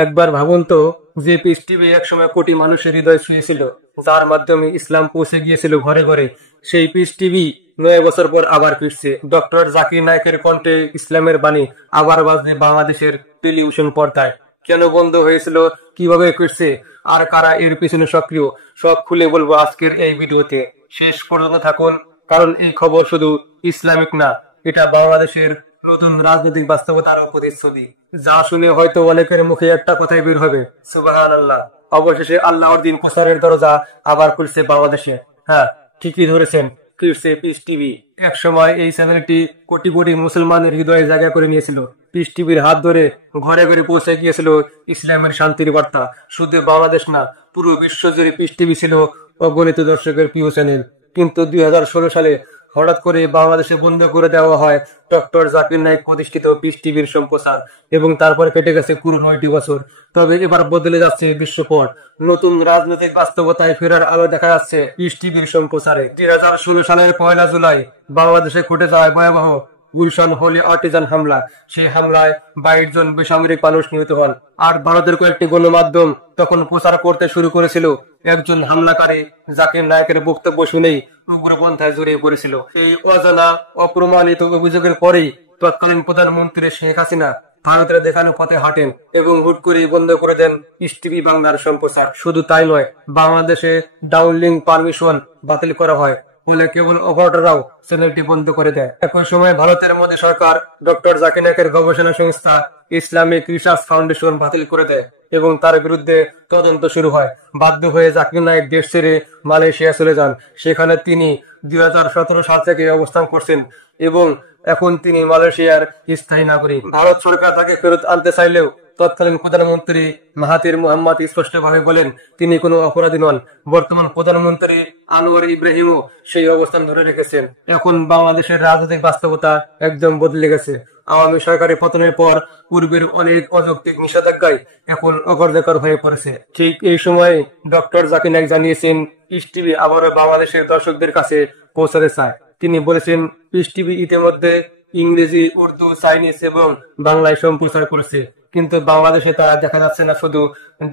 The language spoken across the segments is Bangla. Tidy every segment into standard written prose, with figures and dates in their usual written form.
একবার ভাবুন তো, যে পিস টিভি একসময় কোটি মানুষের হৃদয় ছুঁয়েছিল, যার মাধ্যমে ইসলাম পৌঁছে গিয়েছিল ঘরে ঘরে, সেই পিস টিভি 9 বছর পর আবার ফিরছে। ডক্টর জাকির নায়েকের কণ্ঠে ইসলামের বাণী আবার বাজছে বাংলাদেশের টেলিভিশন পর্দায়। কেন বন্ধ হয়েছিল, কিভাবে ফিরছে, আর কারা এর পিছনে সক্রিয়, সব খুলে বলবো আজকের এই ভিডিওতে। শেষ পর্যন্ত থাকুন, কারণ এই খবর শুধু ইসলামিক না, এটা বাংলাদেশের নতুন রাজনৈতিক বাস্তবতার প্রতিশ্রুতি। যা শুনে হয়তো অনেকের মুখে একটা কথাই বের হবে, সুবহানাল্লাহ। অবশেষে আল্লাহর দিন প্রচারের দরজা আবার খুলছে বাংলাদেশে। হ্যাঁ, ঠিকই ধরেছেন, ফিরছে পিস টিভি। এক সময় এই চ্যানেলটি কোটি কোটি মুসলমানের হৃদয়ে জায়গা করে নিয়েছিল। পিস টিভির হাত ধরে ঘরে ঘরে পৌঁছে গিয়েছিল ইসলামের শান্তির বার্তা। শুধু বাংলাদেশ না, পুরো বিশ্ব জুড়ে পিস টিভি ছিল অগণিত দর্শকের প্রিয় চ্যানেল। কিন্তু 2016 সালে হঠাৎ করে বাংলাদেশে বন্ধ করে দেওয়া হয় ডক্টর জাকির নায়েক প্রতিষ্ঠিত পিস টিভির সম্প্রচার, এবং তারপরে কেটে গেছে পুরো 9টি বছর। তবে এবার বদলে যাচ্ছে বিশ্বপট। নতুন রাজনৈতিক বাস্তবতায় ফেরার আলো দেখা যাচ্ছে পিস টিভির সম্প্রচারে। 2016 সালের 1 জুলাই বাংলাদেশে ঘটে যায় ভয়াবহ গুলশান হোলি আর্টিজান হামলা। সেই হামলায় 22 জন বেসামরিক মানুষ নিহত হন। আর ভারতের কয়েকটি গণমাধ্যম তখন প্রচার করতে শুরু করেছিল একজন হামলাকারী জাকির নায়েকের বক্তব্য শুনেই উগ্রপন্থায় জড়িয়ে পড়েছিল। এই অজানা অপ্রমাণিত অভিযোগের পরেই তৎকালীন প্রধানমন্ত্রী শেখ হাসিনা ভারতের দেখানো পথে হাঁটেন এবং হুট করেই বন্ধ করে দেন পিস টিভি বাংলার সম্প্রচার। শুধু তাই নয়, বাংলাদেশে ডাউনলিংক পারমিশন বাতিল করা হয়, ফলে কেবল অপারেটররাও চ্যানেলটি বন্ধ করে দেয়। একই সময় ভারতের মোদী সরকার ডক্টর জাকির নায়েকের গবেষণা সংস্থা ইসলামিক রিসার্চ ফাউন্ডেশন বাতিল করে দেয় এবং তার বিরুদ্ধে তদন্ত শুরু হয়। বাধ্য হয়ে জাকির নায়েক দেশ ছেড়ে মালয়েশিয়া চলে যান। সেখানে তিনি 2017 সাল থেকে অবস্থান করছেন এবং এখন তিনি মালয়েশিয়ার স্থায়ী নাগরিক। ভারত সরকার তাকে ফেরত আনতে চাইলেও তৎকালীন প্রধানমন্ত্রী মাহাথির মোহাম্মদ স্পষ্টভাবে বলেন তিনি কোনো অপরাধী নন। বর্তমান প্রধানমন্ত্রী আনোয়ার ইব্রাহিমও সেই অবস্থান ধরে রেখেছেন। এখন বাংলাদেশের রাজনৈতিক বাস্তবতা একদম বদলে গেছে। আওয়ামী সরকারের পতনের পর পূর্বের অনেক অযৌক্তিক নিষেধাজ্ঞায় এখন অকার্যকর হয়ে পড়েছে। ঠিক এই সময় ডক্টর জাকির নায়েক জানিয়েছেন পিস টিভি আবারও বাংলাদেশের দর্শকদের কাছে পৌঁছাতে চায়। তিনি বলেছেন পিস টিভি ইতিমধ্যে ইংরেজি, উর্দু, চাইনিজ এবং বাংলায় সম্প্রচার করেছে, কিন্তু বাংলাদেশে তা দেখা যাচ্ছে না শুধু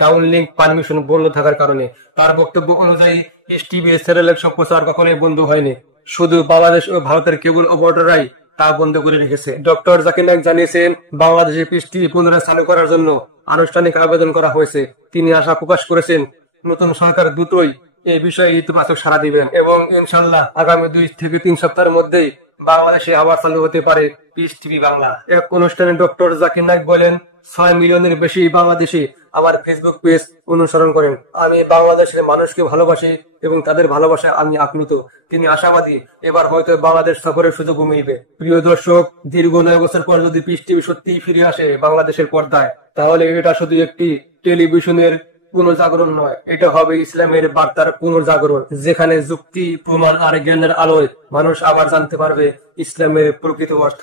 ডাউনলিংক পারমিশন বন্ধ থাকার কারণে। তার বক্তব্য অনুযায়ী পিস টিভি চ্যানেলের সম্প্রচার কখনোই বন্ধ হয়নি, শুধু বাংলাদেশ ও ভারতের কেবল অপারেটররাই তা বন্ধ করে রেখেছে। ডক্টর জাকির নায়েক জানিয়েছেন বাংলাদেশে পিস টিভি পুনরায় চালু করার জন্য আনুষ্ঠানিক আবেদন করা হয়েছে। তিনি আশা প্রকাশ করেছেন নতুন সরকার দ্রুতই এই বিষয়ে ইতিবাচক সাড়া দিবেন এবং ইনশাল্লাহ আগামী 2 থেকে 3 সপ্তাহের মধ্যেই বাংলাদেশে আবার চালু হতে পারে পিস টিভি বাংলা। এক অনুষ্ঠানে ডক্টর জাকির নায়েক বলেন 6 মিলিয়নের বেশি বাংলাদেশি আমার ফেসবুক পেজ অনুসরণ করেন। আমি বাংলাদেশের মানুষকে ভালোবাসি এবং তাদের ভালোবাসায় আমি আপ্লুত। তিনি আশাবাদী এবার হয়তো বাংলাদেশ সফরের সুযোগ মিলবে। প্রিয় দর্শক, দীর্ঘ 9 বছর পর যদি পিস টিভি সত্যিই ফিরে আসে বাংলাদেশের পর্দায়, তাহলে এটা শুধু একটি টেলিভিশনের পুনর্জাগরণ নয়, এটা হবে ইসলামের বার্তার পুনর্জাগরণ, যেখানে যুক্তি, প্রমাণ আর জ্ঞানের আলোয় মানুষ আবার জানতে পারবে ইসলামের প্রকৃত অর্থ।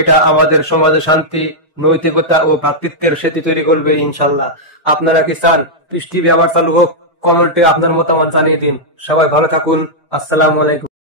এটা আমাদের সমাজে শান্তি, নৈতিকতা ও ভ্রাতৃত্বের সেতু তৈরি করবে ইনশাল্লাহ। আপনারা কি চান পিস টিভি আবার চালু হোক? কমেন্টে আপনার মতামত জানিয়ে দিন। সবাই ভালো থাকুন। আসসালামু আলাইকুম।